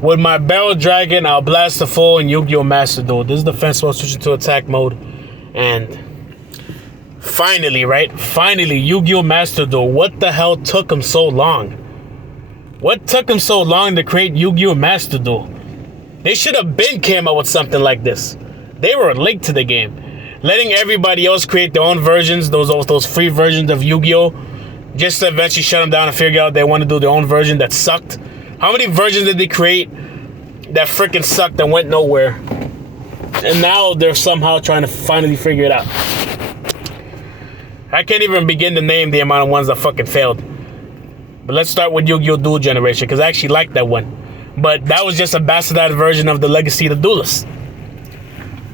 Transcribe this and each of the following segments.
With my Barrel Dragon, I'll blast the foe in Yu-Gi-Oh Master Duel. This is defense mode, switching to attack mode. And finally, right? Finally, Yu-Gi-Oh Master Duel. What the hell took him so long? What took him so long to create Yu-Gi-Oh Master Duel? They should have been came out with something like this. They were linked to the game. Letting everybody else create their own versions, those free versions of Yu-Gi-Oh, just to eventually shut them down and figure out they want to do their own version that sucked. How many versions did they create that freaking sucked and went nowhere? And now they're somehow trying to finally figure it out. I can't even begin to name the amount of ones that fucking failed. But let's start with Yu-Gi-Oh! Duel Generation, because I actually like that one. But that was just a bastardized version of the Legacy of the Duelist.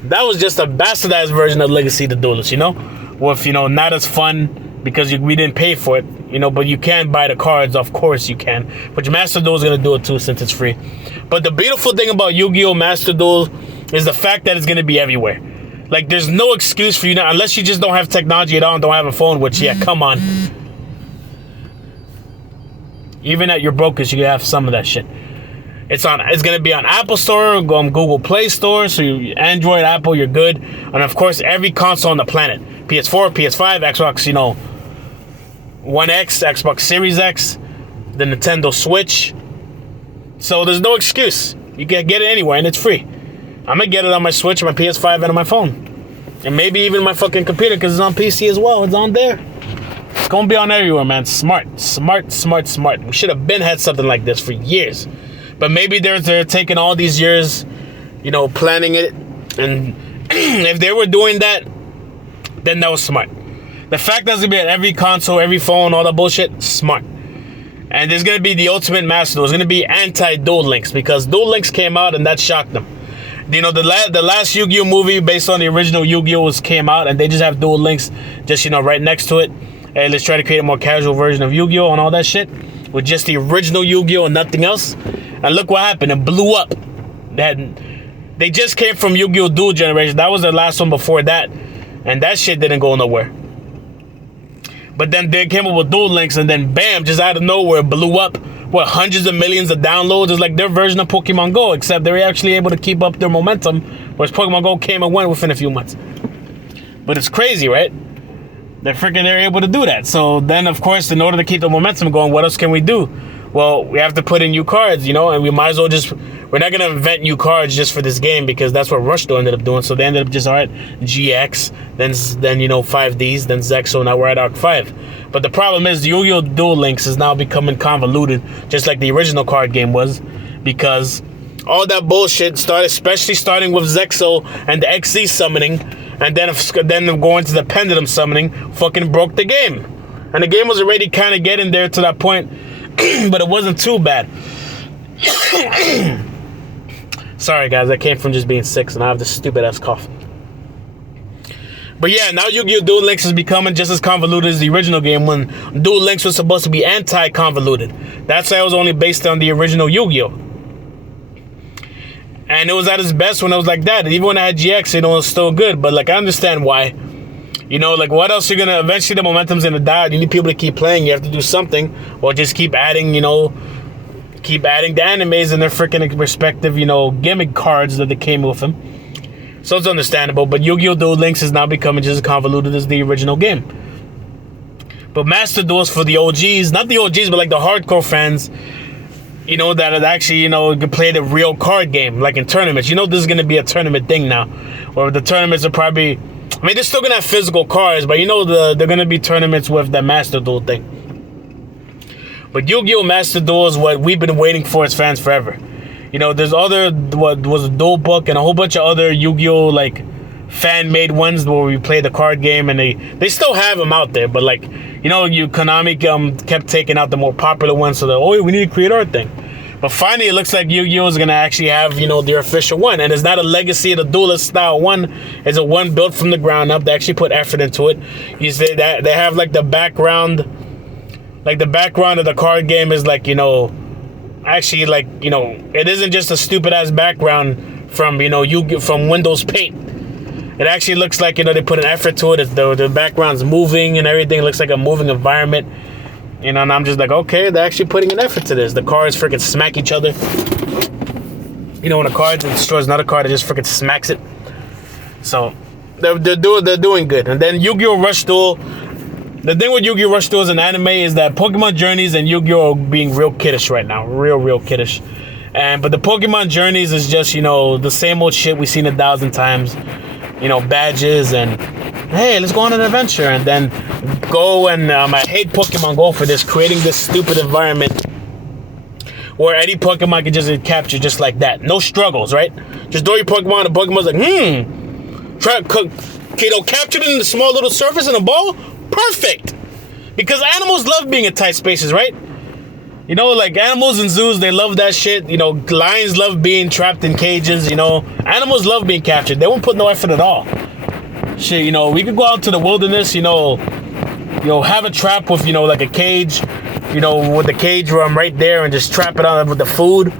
That was just a bastardized version of Legacy of the Duelist, you know? With, you know, not as fun because we didn't pay for it, you know, but you can buy the cards, of course you can. But Master Duel is going to do it too since it's free. But the beautiful thing about Yu-Gi-Oh! Master Duel is the fact that it's going to be everywhere. Like, there's no excuse for you now, unless you just don't have technology at all and don't have a phone, which, yeah, come on. Even at your brokers, you can have some of that shit. It's going to be on Apple Store, go on Google Play Store, so you Android, Apple, you're good. And of course, every console on the planet. PS4, PS5, Xbox, you know, One X, Xbox Series X, the Nintendo Switch. So there's no excuse. You can get it anywhere and it's free. I'm going to get it on my Switch, my PS5, and on my phone. And maybe even my fucking computer because it's on PC as well. It's on there. It's going to be on everywhere, man. Smart. We should have been had something like this for years. But maybe they're taking all these years, you know, planning it. And if they were doing that, then that was smart. The fact that it's going to be at every console, every phone, all that bullshit, smart. And there's going to be the ultimate Master Duel. It's going to be anti-Duel Links because Duel Links came out and that shocked them. You know, the last Yu-Gi-Oh movie based on the original Yu-Gi-Oh came out and they just have Duel Links just, you know, right next to it. And let's try to create a more casual version of Yu-Gi-Oh and all that shit with just the original Yu-Gi-Oh and nothing else. And look what happened. It blew up. They just came from Yu-Gi-Oh! Duel Generation. That was the last one before that. And that shit didn't go nowhere. But then they came up with Duel Links and then bam, just out of nowhere, it blew up. What, hundreds of millions of downloads? It's like their version of Pokemon Go, except they're actually able to keep up their momentum, whereas Pokemon Go came and went within a few months. But it's crazy, right? They're able to do that. So then, of course, in order to keep the momentum going, what else can we do? Well, we have to put in new cards, you know, and we might as well we're not going to invent new cards just for this game because that's what Rush Duel ended up doing. So they ended up just, all right, GX, then you know, 5Ds, then Zex, so now we're at Arc 5. But the problem is the Yu-Gi-Oh! Duel Links is now becoming convoluted, just like the original card game was, because all that bullshit started, especially starting with Zexo and the XC summoning, and then going to the Pendulum summoning, fucking broke the game. And the game was already kind of getting there to that point, but it wasn't too bad. Sorry, guys, I came from just being sick, and I have this stupid-ass cough. But yeah, now Yu-Gi-Oh! Duel Links is becoming just as convoluted as the original game when Duel Links was supposed to be anti-convoluted. That's why it was only based on the original Yu-Gi-Oh! And it was at its best when it was like that. And even when I had GX, you know, it was still good. But, like, I understand why. You know, like, what else you're going to... Eventually, the momentum's going to die. You need people to keep playing. You have to do something. Or just keep adding, you know... Keep adding the animes and their freaking respective, you know, gimmick cards that they came with them. So it's understandable. But Yu-Gi-Oh! Duel Links is now becoming just as convoluted as the original game. But Master Duels for the OGs... Not the OGs, but, like, the hardcore fans... You know, that it actually, you know, can play the real card game, like in tournaments. You know, this is going to be a tournament thing now. Or the tournaments are probably... I mean, they're still going to have physical cards, but you know, they're going to be tournaments with the Master Duel thing. But Yu-Gi-Oh! Master Duel is what we've been waiting for as fans forever. You know, there's what was a Duel Book and a whole bunch of other Yu-Gi-Oh! Like, fan-made ones where we play the card game, and they still have them out there, but like, you know, Konami kept taking out the more popular ones, so we need to create our thing. But finally, it looks like Yu-Gi-Oh! Is gonna actually have, you know, their official one, and it's not a Legacy of the Duelist style one. It's a one built from the ground up. They actually put effort into it. You say that they have like the background of the card game is like, you know, actually like, you know, it isn't just a stupid ass background from, you know, from Windows Paint. It actually looks like, you know, they put an effort to it. The background's moving and everything. It looks like a moving environment. You know, and I'm just like, okay, they're actually putting an effort to this. The cars freaking smack each other. You know, when a card destroys another card, it just freaking smacks it. So they're doing good. And then Yu-Gi-Oh Rush Duel. The thing with Yu-Gi-Oh Rush Duel as an anime is that Pokemon Journeys and Yu-Gi-Oh are being real kiddish right now. Real kiddish. But the Pokemon Journeys is just, you know, the same old shit we've seen 1,000 times. You know, badges and, hey, let's go on an adventure. And then go and, I hate Pokemon Go for this, creating this stupid environment where any Pokemon can just get captured just like that. No struggles, right? Just throw your Pokemon, and the Pokemon's like, you know, captured in the small little surface in a ball? Perfect! Because animals love being in tight spaces, right? You know, like animals in zoos, they love that shit. You know, lions love being trapped in cages, you know. Animals love being captured. They won't put no effort at all. Shit, you know, we could go out to the wilderness, you know, have a trap with, you know, like a cage, you know, with the cage room right there and just trap it on with the food.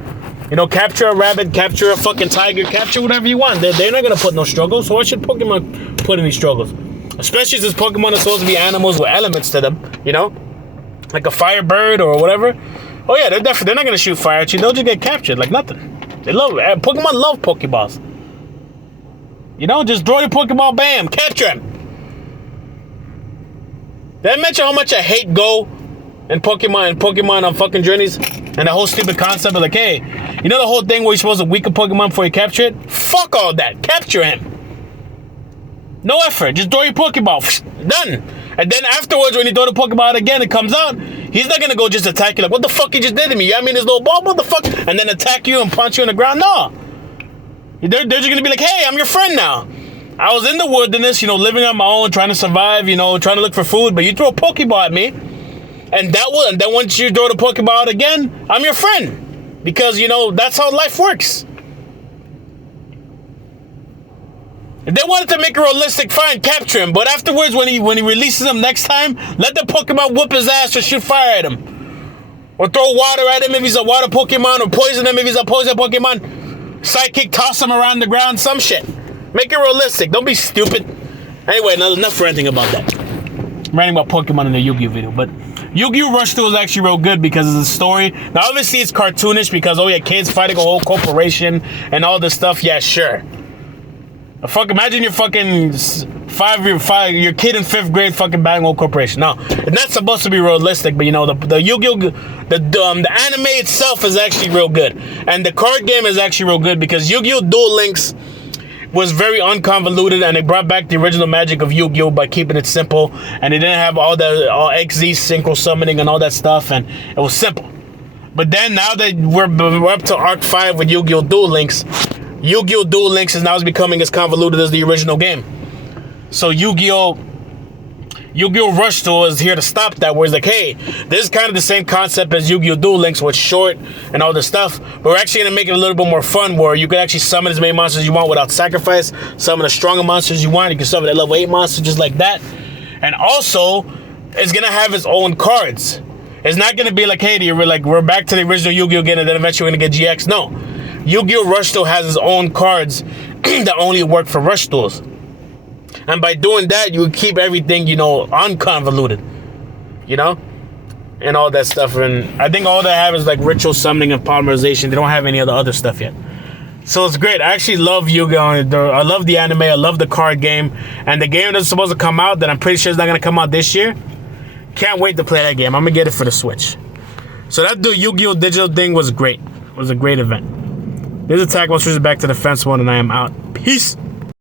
You know, capture a rabbit, capture a fucking tiger, capture whatever you want. They're not going to put no struggles, so why should Pokemon put any struggles? Especially since Pokemon are supposed to be animals with elements to them, you know? Like a firebird or whatever. Oh yeah, they're not gonna shoot fire at you. They'll just get captured like nothing. They love it. Pokemon love Pokeballs. You know, just throw your Pokeball, bam, capture him. Did I mention how much I hate Go and Pokemon on fucking journeys? And the whole stupid concept of like, hey, you know the whole thing where you're supposed to weaken Pokemon before you capture it? Fuck all that. Capture him. No effort. Just throw your Pokeball. Done. And then afterwards, when you throw the Pokeball out again, it comes out. He's not going to go just attack you like, what the fuck you just did to me? I mean, this little ball, what the fuck? And then attack you and punch you in the ground? No. They're just going to be like, hey, I'm your friend now. I was in the wilderness, you know, living on my own, trying to survive, you know, trying to look for food. But you throw a Pokeball at me. And then once you throw the Pokeball out again, I'm your friend. Because, you know, that's how life works. If they wanted to make it realistic, fine, capture him. But afterwards, when he releases him next time, let the Pokemon whoop his ass or shoot fire at him. Or throw water at him if he's a water Pokemon, or poison him if he's a poison Pokemon. Sidekick, toss him around the ground, some shit. Make it realistic. Don't be stupid. Anyway, enough ranting about that. I'm ranting about Pokemon in the Yu-Gi-Oh video, but Yu-Gi-Oh Rush Duel is actually real good because of the story. Now, obviously, it's cartoonish because, oh yeah, kids fighting a whole corporation and all this stuff. Yeah, sure. Imagine your fucking your kid in 5th grade fucking battling old corporation. No, it's not supposed to be realistic, but you know the Yu-Gi-Oh the anime itself is actually real good, and the card game is actually real good because Yu-Gi-Oh Duel Links was very unconvoluted, and they brought back the original magic of Yu-Gi-Oh by keeping it simple, and they didn't have all XZ synchro summoning and all that stuff, and it was simple. But then now that we're up to Arc 5 with Yu-Gi-Oh Duel Links. Yu-Gi-Oh! Duel Links is now becoming as convoluted as the original game. So Yu-Gi-Oh! Rush Duel is here to stop that, where it's like, hey, this is kind of the same concept as Yu-Gi-Oh! Duel Links, with short and all this stuff, but we're actually going to make it a little bit more fun, where you can actually summon as many monsters as you want without sacrifice, summon as stronger monsters you want, you can summon a level 8 monster just like that, and also, it's going to have its own cards. It's not going to be like, hey, we're back to the original Yu-Gi-Oh! Again, and then eventually we're going to get GX. No. Yu-Gi-Oh! Rush Duel has its own cards that only work for Rush Duels. And by doing that, you keep everything, you know, unconvoluted. You know? And all that stuff. And I think all they have is like ritual summoning and polymerization. They don't have any other stuff yet. So it's great. I actually love Yu-Gi-Oh! I love the anime. I love the card game. And the game that's supposed to come out, that I'm pretty sure is not going to come out this year. Can't wait to play that game. I'm going to get it for the Switch. So that Yu-Gi-Oh! Digital thing was great. It was a great event. This is Attack Monsters back to the fence one, and I am out. Peace.